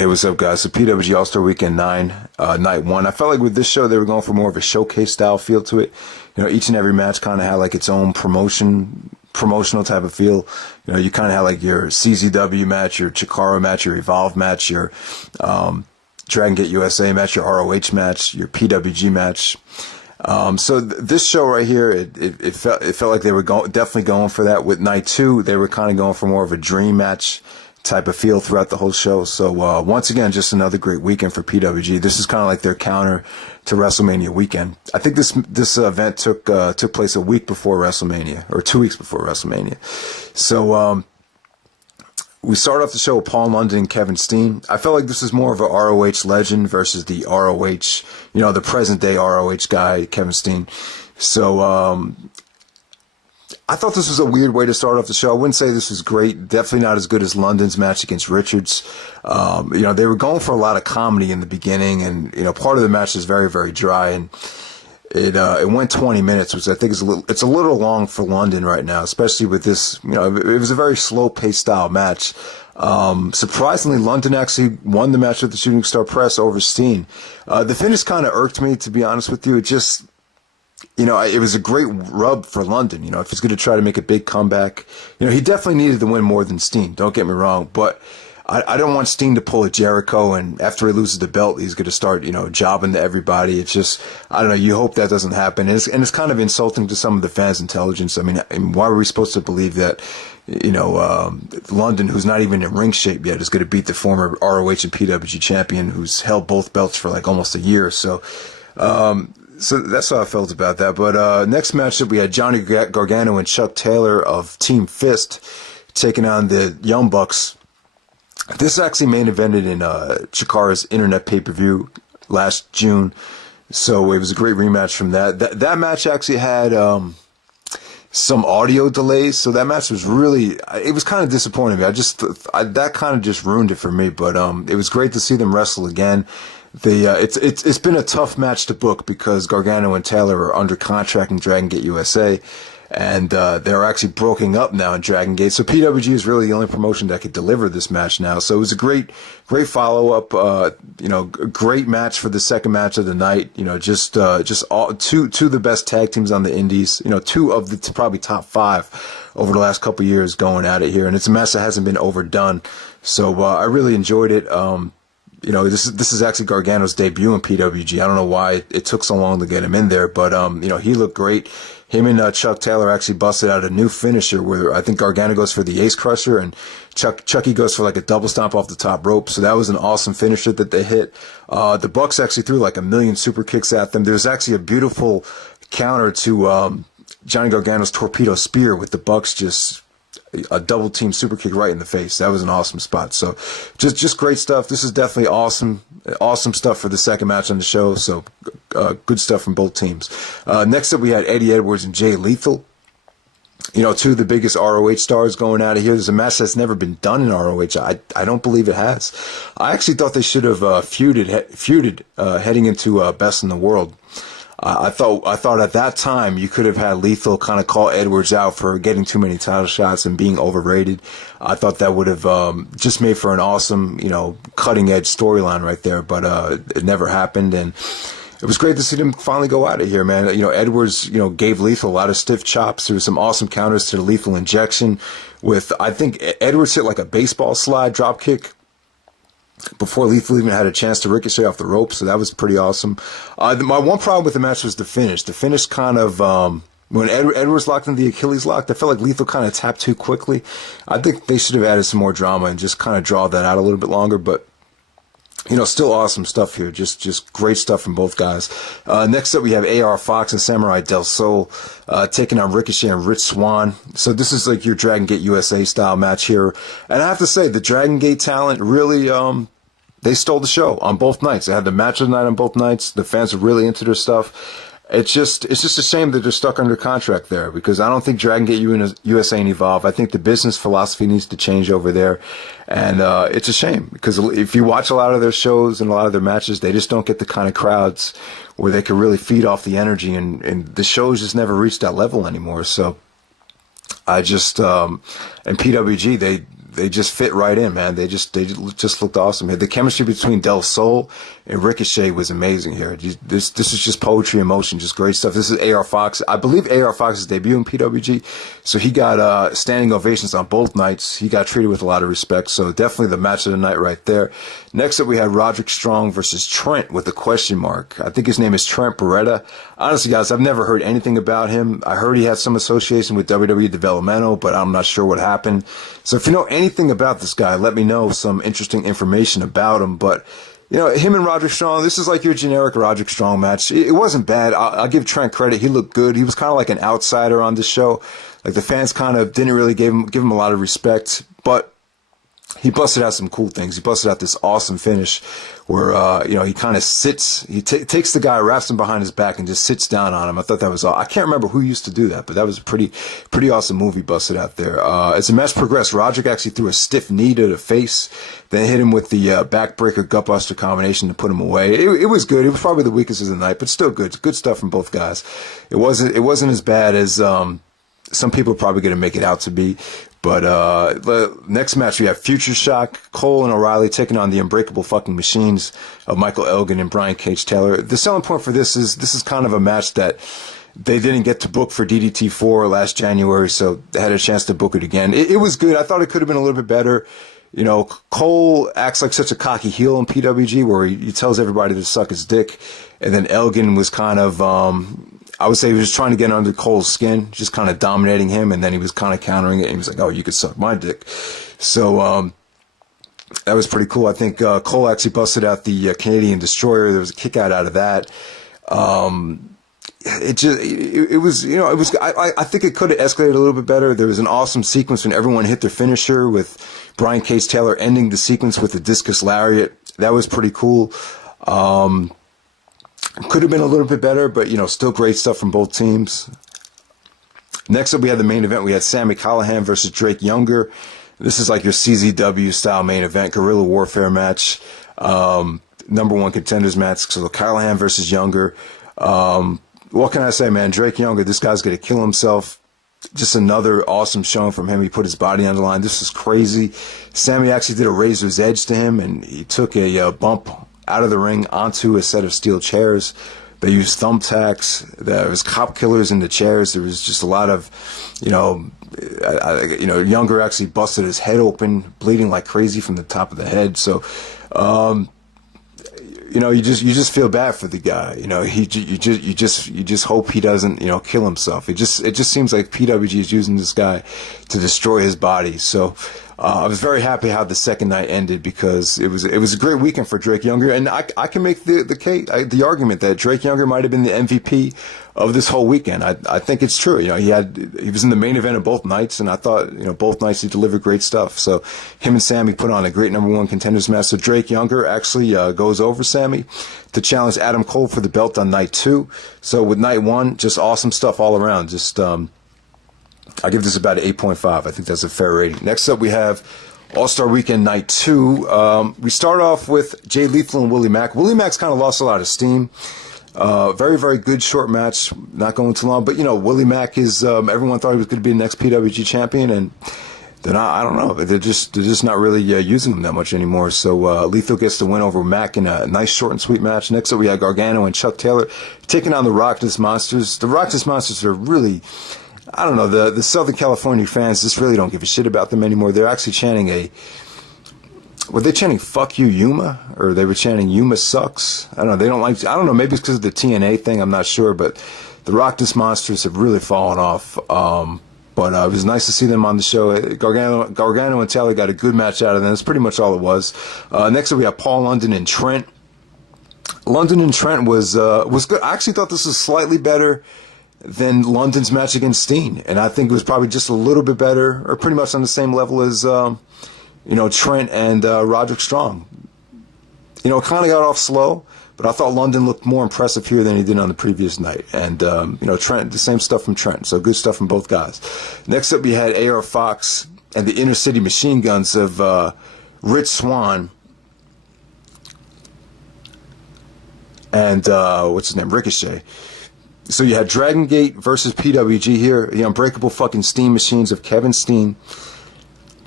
Hey, what's up, guys? So PWG All-Star Weekend 9, Night 1. I felt like with this show, they were going for more of a showcase-style feel to it. You know, each and every match kind of had like its own promotional type of feel. You know, you kind of had like your CZW match, your Chikara match, your Evolve match, your Dragon Gate USA match, your ROH match, your PWG match. So this show right here, it felt like they were definitely going for that. With Night 2, they were kind of going for more of a dream match type of feel throughout the whole show. So once again, just another great weekend for PWG. This is kind of like their counter to WrestleMania weekend. I think this event took place a week before WrestleMania, or 2 weeks before WrestleMania. So we start off the show with Paul London and Kevin Steen. I felt like this is more of a ROH legend versus the ROH, you know, the present day ROH guy, Kevin Steen. So I thought this was a weird way to start off the show. I wouldn't say this was great. Definitely not as good as London's match against Richards. You know, they were going for a lot of comedy in the beginning, and you know, part of the match is very, very dry, and it went 20 minutes, which I think is a little long for London right now, especially with this. You know, it was a very slow-paced style match. Surprisingly, London actually won the match with the Shooting Star Press over Steen. The finish kind of irked me, to be honest with you. It just, you know, it was a great rub for London. You know, if he's going to try to make a big comeback, you know, he definitely needed the win more than Steen. Don't get me wrong, but I don't want Steen to pull a Jericho, and after he loses the belt, he's going to start, you know, jobbing to everybody. It's just, I don't know. You hope that doesn't happen, and it's kind of insulting to some of the fans' intelligence. I mean, why were we supposed to believe that, you know, London, who's not even in ring shape yet, is going to beat the former ROH and PWG champion, who's held both belts for like almost a year? So that's how I felt about that. But next matchup, we had Johnny Gargano and Chuck Taylor of Team Fist taking on the Young Bucks. This actually main evented in Chikara's internet pay-per-view last June, so it was a great rematch from that. That match actually had some audio delays, so that match was really, it was kind of disappointing. That kind of just ruined it for me, but it was great to see them wrestle again. It's been a tough match to book because Gargano and Taylor are under contract in Dragon Gate USA, and they're actually broken up now in Dragon Gate. So PWG is really the only promotion that could deliver this match now. So it was a great follow-up, you know, great match for the second match of the night. You know, just all two of the best tag teams on the indies. You know, two of the probably top 5 over the last couple of years going at it here, and it's a match that hasn't been overdone. So I really enjoyed it. You know, this is actually Gargano's debut in PWG. I don't know why it took so long to get him in there, but you know, he looked great. Him and Chuck Taylor actually busted out a new finisher where I think Gargano goes for the Ace Crusher and Chucky goes for like a double stomp off the top rope. So that was an awesome finisher that they hit. The Bucks actually threw like 1,000,000 super kicks at them. There's actually a beautiful counter to Johnny Gargano's torpedo spear with the Bucks just a double team super kick right in the face. That was an awesome spot. So just great stuff. This is definitely awesome stuff for the second match on the show. So good stuff from both teams. Next up, we had Eddie Edwards and Jay Lethal. You know, two of the biggest ROH stars going out of here. There's a match that's never been done in ROH. I don't believe it has. I actually thought they should have feuded heading into Best in the World. I thought at that time you could have had Lethal kind of call Edwards out for getting too many title shots and being overrated. I thought that would have just made for an awesome, you know, cutting edge storyline right there. But it never happened, and it was great to see them finally go out of here, man. You know, Edwards, you know, gave Lethal a lot of stiff chops. There was some awesome counters to the Lethal injection. With I think Edwards hit like a baseball slide drop kick before Lethal even had a chance to ricochet off the rope, so that was pretty awesome. My one problem with the match was the finish. The finish kind of, when Edwards locked in the Achilles lock, I felt like Lethal kind of tapped too quickly. I think they should have added some more drama and just kind of draw that out a little bit longer, but you know, still awesome stuff here. Just great stuff from both guys. Next up, we have AR Fox and Samurai Del Sol taking on Ricochet and Rich Swan. So this is like your Dragon Gate USA style match here. And I have to say, the Dragon Gate talent really, they stole the show on both nights. They had the match of the night on both nights. The fans are really into their stuff. It's just a shame that they're stuck under contract there, because I don't think Dragon Gate USA and Evolve. I think the business philosophy needs to change over there, and it's a shame because if you watch a lot of their shows and a lot of their matches, they just don't get the kind of crowds where they can really feed off the energy, and the shows just never reach that level anymore. So I just and PWG they just fit right in, man. They just looked awesome here. The chemistry between Del Sol and Ricochet was amazing here. This is just poetry in motion, just great stuff. This is AR Fox. I believe AR Fox's debut in PWG, so he got standing ovations on both nights. He got treated with a lot of respect, so definitely the match of the night right there. Next up, we had Roderick Strong versus Trent with a question mark. I think his name is Trent Beretta. Honestly, guys, I've never heard anything about him. I heard he had some association with WWE Developmental, but I'm not sure what happened. So if you know anything about this guy, let me know some interesting information about him. But, you know, him and Roderick Strong, this is like your generic Roderick Strong match. It wasn't bad. I'll give Trent credit. He looked good. He was kind of like an outsider on this show. Like, the fans kind of didn't really give him a lot of respect, but he busted out some cool things. He busted out this awesome finish where, you know, he kind of sits, he takes the guy, wraps him behind his back, and just sits down on him. I thought that was, I can't remember who used to do that, but that was a pretty awesome move he busted out there. As the match progressed, Roderick actually threw a stiff knee to the face, then hit him with the backbreaker gutbuster combination to put him away. It was good. It was probably the weakest of the night, but still good. Good stuff from both guys. It wasn't as bad as some people are probably going to make it out to be. But the next match, we have Future Shock, Cole and O'Reilly taking on the Unbreakable fucking machines of Michael Elgin and Brian Cage Taylor. The selling point for this is kind of a match that they didn't get to book for DDT4 last January, so they had a chance to book it again. It was good. I thought it could have been a little bit better. You know, Cole acts like such a cocky heel in PWG where he tells everybody to suck his dick, and then Elgin was kind of I would say he was trying to get under Cole's skin, just kind of dominating him, and then he was kind of countering it, and he was like, oh, you could suck my dick. So that was pretty cool. I think Cole actually busted out the Canadian Destroyer. There was a kick out of that. It was, you know, I think it could have escalated a little bit better. There was an awesome sequence when everyone hit their finisher with Brian Cage Taylor ending the sequence with the discus lariat. That was pretty cool. Could have been a little bit better, but, you know, still great stuff from both teams. Next up, we had the main event. We had Sami Callihan versus Drake Younger. This is like your CZW style main event, guerrilla warfare match, number one contenders match. So Callihan versus Younger. What can I say, man? Drake Younger, this guy's going to kill himself. Just another awesome showing from him. He put his body on the line. This is crazy. Sami actually did a razor's edge to him, and he took a bump out of the ring onto a set of steel chairs. They used thumbtacks. There was cop killers in the chairs. There was just a lot of, you know, Younger actually busted his head open, bleeding like crazy from the top of the head. So, you know, you just feel bad for the guy. You know, you just hope he doesn't, you know, kill himself. It just seems like PWG is using this guy to destroy his body. So I was very happy how the second night ended because it was a great weekend for Drake Younger, and I can make the argument that Drake Younger might have been the MVP of this whole weekend. I think it's true. You know, he was in the main event of both nights, and I thought, you know, both nights he delivered great stuff. So him and Sami put on a great number one contenders match. So Drake Younger actually goes over Sami to challenge Adam Cole for the belt on night 2. So with night 1, just awesome stuff all around. Just I give this about an 8.5. I think that's a fair rating. Next up, we have All-Star Weekend Night 2. We start off with Jay Lethal and Willie Mack. Willie Mack's kind of lost a lot of steam. Very, very good short match. Not going too long. But, you know, Willie Mack is, everyone thought he was going to be the next PWG champion, and they're not, I don't know. They're just not really using him that much anymore. So Lethal gets the win over Mack in a nice short and sweet match. Next up, we have Gargano and Chuck Taylor taking on the RockNESS Monsters. The RockNESS Monsters are really, I don't know, the Southern California fans just really don't give a shit about them anymore. They're actually chanting were they chanting "fuck you, Yuma"? Or they were chanting "Yuma sucks"? I don't know. They don't like, I don't know, maybe it's because of the TNA thing, I'm not sure, but the RockNESS Monsters have really fallen off. But it was nice to see them on the show. Gargano and Taylor got a good match out of them. That's pretty much all it was. Next up, we have Paul London and Trent. London and Trent was good. I actually thought this was slightly better than London's match against Steen, and I think it was probably just a little bit better, or pretty much on the same level as you know, Trent and Roderick Strong. You know, it kind of got off slow, but I thought London looked more impressive here than he did on the previous night. And you know, Trent, the same stuff from Trent, so good stuff from both guys. Next up, we had AR Fox and the Inner City Machine Guns of Rich Swan and what's his name, Ricochet. So you had Dragon Gate versus PWG here. The Unbreakable fucking Steam Machines of Kevin Steen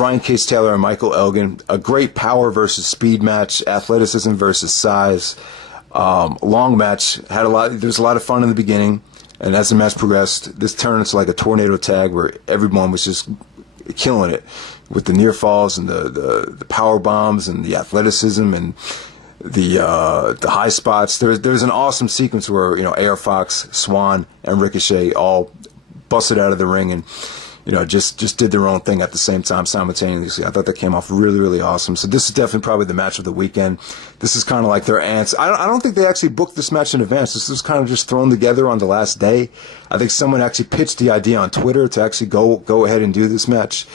Brian Case Taylor and Michael Elgin. A great power versus speed match, athleticism versus size. Long match. There was a lot of fun in the beginning, and as the match progressed, this turned into like a tornado tag where everyone was just killing it with the near falls and the power bombs and the athleticism and the high spots. There's an awesome sequence where, you know, AR Fox, Swan, and Ricochet all busted out of the ring and, you know, just did their own thing at the same time simultaneously. I thought that came off really, really awesome. So this is definitely probably the match of the weekend. This is kind of like their ants. I don't think they actually booked this match in advance. This was kind of just thrown together on the last day. I think someone actually pitched the idea on Twitter to actually go ahead and do this match.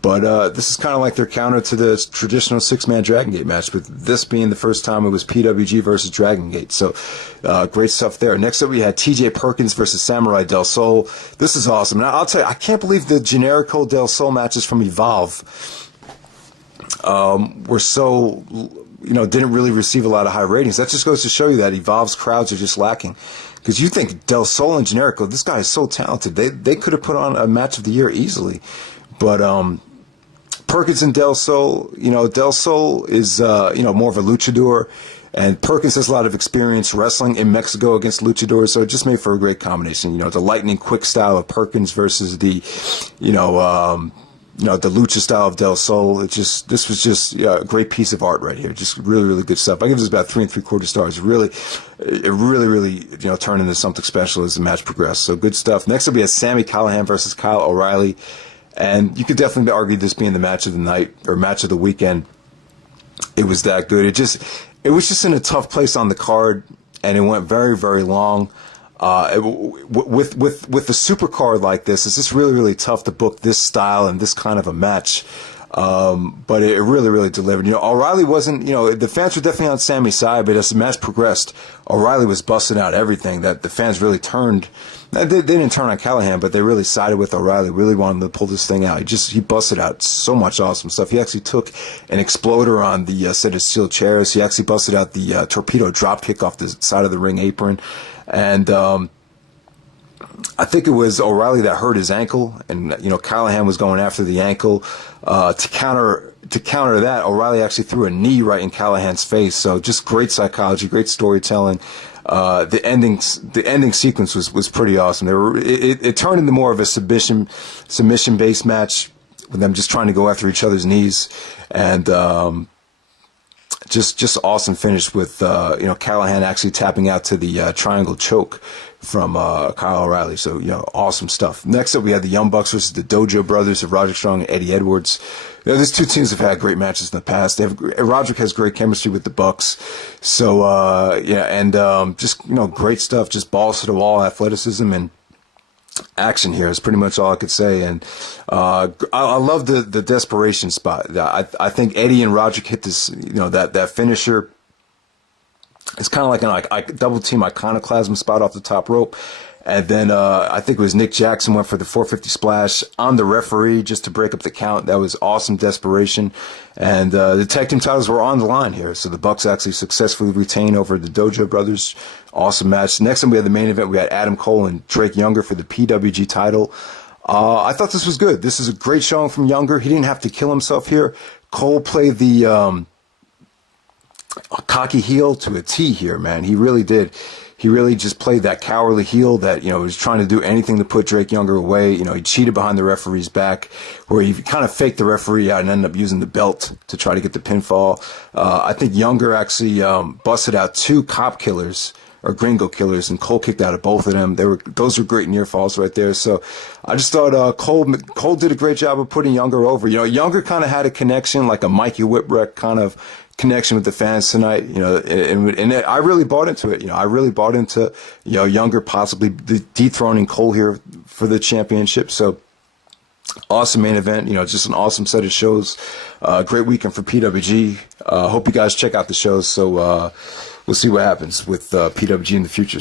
But this is kind of like their counter to the traditional six-man Dragon Gate match, with this being the first time it was PWG versus Dragon Gate. So great stuff there. Next up, we had TJ Perkins versus Samurai del Sol. This is awesome. Now, I'll tell you, I can't believe the Generico del Sol matches from Evolve were so, you know, didn't really receive a lot of high ratings. That just goes to show you that Evolve's crowds are just lacking. Because you think Del Sol and Generico, this guy is so talented. They could have put on a match of the year easily. But Perkins and Del Sol, you know, Del Sol is, you know, more of a luchador, and Perkins has a lot of experience wrestling in Mexico against luchadors, so it just made for a great combination. You know, the lightning quick style of Perkins versus the, you know, the lucha style of Del Sol. This was just a great piece of art right here. Just really, really good stuff. I give this about 3 3/4 stars. It really, you know, turned into something special as the match progressed. So good stuff. Next up, we had Sami Callihan versus Kyle O'Reilly. And you could definitely argue this being the match of the night or match of the weekend. It was that good. It was just in a tough place on the card, and it went very, very long. With the super card like this, it's just really, really tough to book this style and this kind of a match. But it really, really delivered. You know, O'Reilly wasn't, you know, the fans were definitely on Sami's side, but as the match progressed, O'Reilly was busting out everything that the fans really turned. They didn't turn on Callihan, but they really sided with O'Reilly, really wanted to pull this thing out. He busted out so much awesome stuff. He actually took an exploder on the set of steel chairs. He actually busted out the torpedo drop kick off the side of the ring apron. And I think it was O'Reilly that hurt his ankle, and, you know, Callihan was going after the ankle. To counter that, O'Reilly actually threw a knee right in Callahan's face. So just great psychology, great storytelling. The ending sequence was pretty awesome. It turned into more of a submission based match with them just trying to go after each other's knees, and just awesome finish with you know, Callihan actually tapping out to the triangle choke from Kyle O'Reilly. So, you know, awesome stuff. Next up, we had the Young Bucks versus the Dojo brothers of Roderick Strong and Eddie Edwards. You know, these two teams have had great matches in the past. Roderick has great chemistry with the Bucks. So, yeah, and just, you know, great stuff. Just balls to the wall, athleticism, and action here is pretty much all I could say. And I love the desperation spot. I think Eddie and Roderick hit this, you know, that finisher. It's kind of like a double team iconoclasm spot off the top rope. And then I think it was Nick Jackson went for the 450 splash on the referee just to break up the count. That was awesome desperation. And the tag team titles were on the line here. So the Bucks actually successfully retained over the Dojo brothers. Awesome match. Next time we had the main event. We had Adam Cole and Drake Younger for the PWG title. I thought this was good. This is a great showing from Younger. He didn't have to kill himself here. Cole played the a cocky heel to a T here, man. He really did. He really just played that cowardly heel that, you know, was trying to do anything to put Drake Younger away. You know, he cheated behind the referee's back, where he kind of faked the referee out and ended up using the belt to try to get the pinfall. I think Younger actually busted out 2 cop killers, or gringo killers, and Cole kicked out of both of them. Those were great near falls right there. So I just thought Cole did a great job of putting Younger over. You know, Younger kind of had a connection, like a Mikey Whipwreck kind of connection with the fans tonight, you know, and I really bought into it. You know, I really bought into, you know, Younger possibly dethroning Cole here for the championship. So awesome main event, you know, just an awesome set of shows. Great weekend for PWG. Hope you guys check out the shows. So we'll see what happens with PWG in the future.